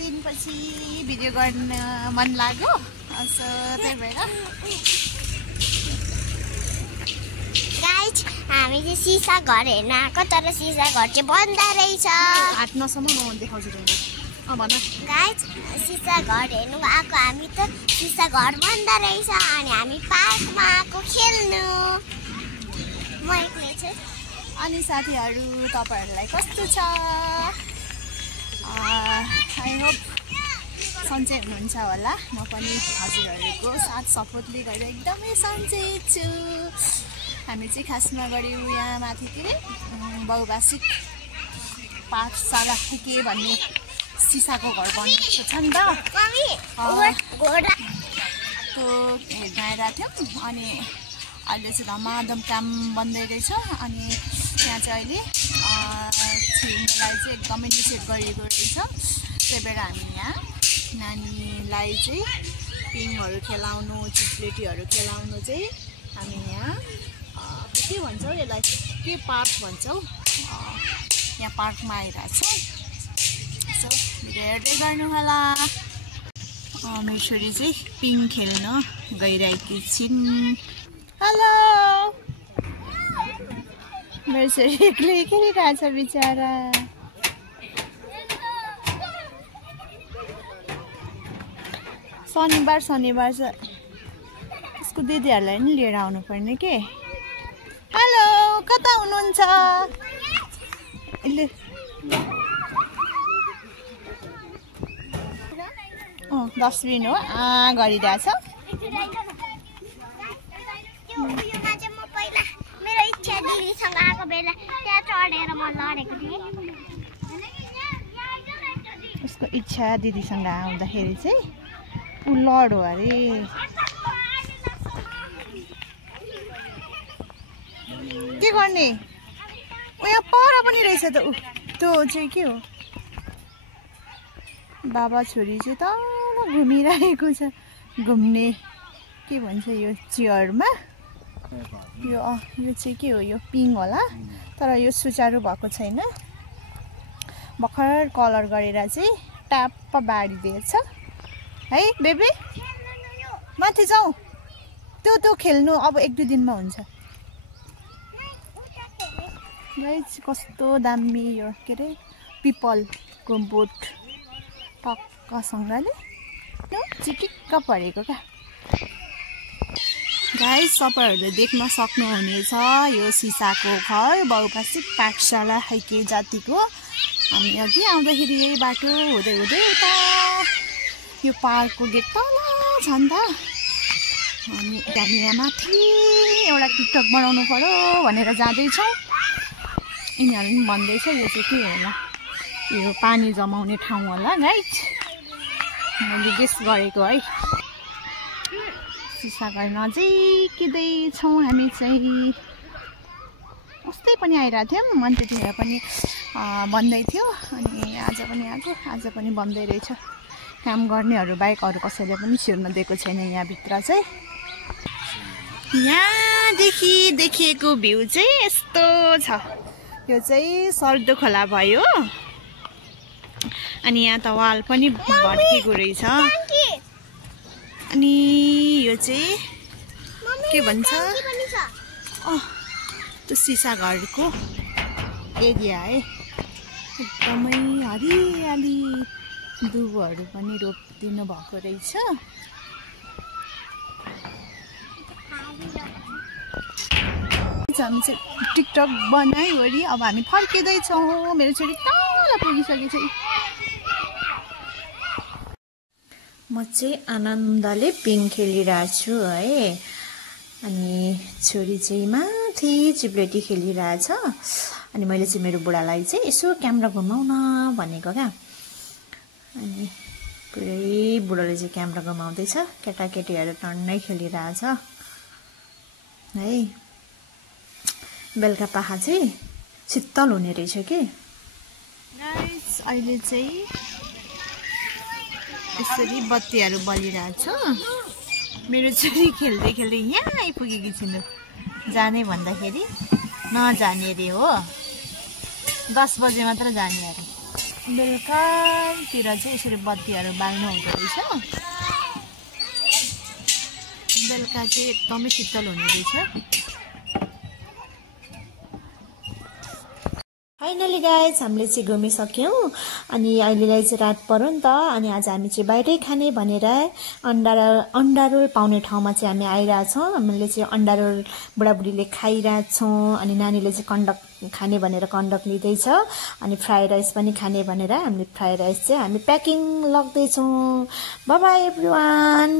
दिनपछि भिडियो गर्न मन लाग्यो त्यही भएर गाइज हामी चाहिँ सिसा घर हेर्न आएको तर सिसा घर चाहिँ बन्द रहेछ हात नसम्म म देखाउँछु तिमीलाई भन गाइज सिसा घर हेर्नु आएको हामी त सिसा घर बन्द रहेछ अनि हामी पार्कमा आएको खेल्नु म एक्लै छु अनि साथीहरू तपाईहरुलाई कस्तो छ आई होप सन्चै हुनुहुन्छ होला म पनि हजुरहरूको साथ सपोर्टले गर्दा एकदमै सन्चै छु हामी चाहिँ खासमा गऱ्यौँ यहाँ माथितिर बहुभाषिक पाठशाला के भन्ने सिसाको घर बनेको छ नि त त्यो हेर्न आइरहेको थियौँ अनि अहिले चाहिँ धमाधम काम बन्दै रहेछ अनि यहाँ चाहिँ अहिले छिर्नलाई चाहिँ एकदमै निषेध गरिएको रहेछ त्यही भएर हामी यहाँ नानीलाई चाहिँ पिङहरू खेलाउनु चिप्लेटीहरू खेलाउनु चाहिँ हामी यहाँ के भन्छौँ यसलाई के पार्क भन्छौँ यहाँ पार्कमा आइरहेको छौँ सो भिडियो हेर्दै गर्नु होला मेरो छोरी चाहिँ पिङ खेल्न गइरहेकी छिन् हेलो मेरो छोरी एक्लै खेलिरहेछ बिचरा शनिबार चाहिँ उसको दिदीहरूलाई नि लिएर आउनु पर्ने के हेलो कता हुनुहुन्छ डस्टबिन हो गरिरहेछ मेरो इच्छा दिदीसँग आएको बेला त्यहाँ चढेर म लडेको थिएँ उसको इच्छा दिदीसँग आउँदाखेरि चाहिँ ऊ लड हो अरे के गर्ने ऊ यहाँ पर पनि रहेछ त ऊ त्यो चाहिँ के हो बाबा छोरी चाहिँ तल घुमिरहेको छ घुम्ने के भन्छ यो चेयरमा यो चाहिँ के हो यो पिङ होला तर यो सुचारू भएको छैन भर्खर कलर गरेर चाहिँ ट्याप्प बारिदिएछ है बेबी माथि जाउँ त्यो खेल्नु अब 1-2 दिनमा हुन्छ गाइस कस्तो दामी यो के अरे पिपलको बोट टक्कसँगले चिटिक्क परेको क्या गाइस तपाईहरुले देख्न सक्नुहुनेछ यो सिसाको घर बहुभाषिक पाठशाला हैके जातिको हामी अघि आउँदाखेरि यही बाटो हुँदै उता यो पार्कको गेट तल छ नि त अनि त्यहाँ माथि एउटा टिकटक बनाउनु पर्यो भनेर जाँदैछौँ यिनीहरू पनि भन्दैछ यो चाहिँ के होला यो पानी जमाउने ठाउँ होला गाइस मैले गेस गरेको है सिसाघर नजिकै हामी चाहिँ उस्तै पनि आइरहेको थियौँ अनि त्यतिखेर पनि बन्दै थियो अनि आज पनि आएको आज पनि बन्दै रहेछ काम गर्नेहरू बाहेक अरू कसैले पनि छिर्न दिएको छैन यहाँभित्र चाहिँ यहाँदेखि देखिएको भ्यू चाहिँ यस्तो छ यो चाहिँ सर्दो खोला भयो अनि यहाँ त वाल पनि भड्किएको रहेछ अनि यो चाहिँ के भन्छ त्यो सिसा घरको एरिया है एकदमै हरियाली दुबोहरू पनि रोपिदिनु भएको रहेछ हामी चाहिँ टिकटक बनाइवरी अब हामी फर्किँदैछौँ मेरो छोरी तल पुगिसकेछ म चाहिँ आनन्दले पिङ खेलिरहेको छु है अनि छोरी चाहिँ माथि चिप्लेटी खेलिरहेछ अनि मैले चाहिँ मेरो बुढालाई चाहिँ यसो क्यामेरा घुमाउन भनेको क्या अनि पुरै बुढाले चाहिँ क्यामेरा घुमाउँदैछ केटाकेटीहरू टन्नै खेलिरहेछ है बेलुका पाखा चाहिँ शीतल हुने रहेछ कि गाइस अहिले चाहिँ यसरी बत्तीहरू बलिरहेछ मेरो छोरी खेल्दै खेल्दै यहाँ आइपुगेकी छिन् जाने भन्दाखेरि नजाने रे हो 10 बजे मात्र जाने अरे बेलुकातिर चाहिँ यसरी बत्तीहरू बाल्नु हुँदो रहेछ। बेलुका चाहिँ एकदमै शीतल हुने रहेछ। फाइनली गाइज हामीले चाहिँ घुमिसक्यौँ अनि अहिलेलाई चाहिँ रात पर्यो नि त। अनि आज हामी चाहिँ बाहिरै खाने भनेर अन्डा रोल पाउने ठाउँमा चाहिँ हामी आइरहेछौँ। हामीले चाहिँ अन्डा रोल बुढाबुढीले खाइरहेछौँ अनि नानीले चाहिँ कन्डक खाने भनेर कन्डक लिँदैछ अनि फ्राई राइस पनि खाने भनेर हामीले फ्राई राइस चाहिँ हामी प्याकिङ लग्दैछौँ। Bye bye everyone.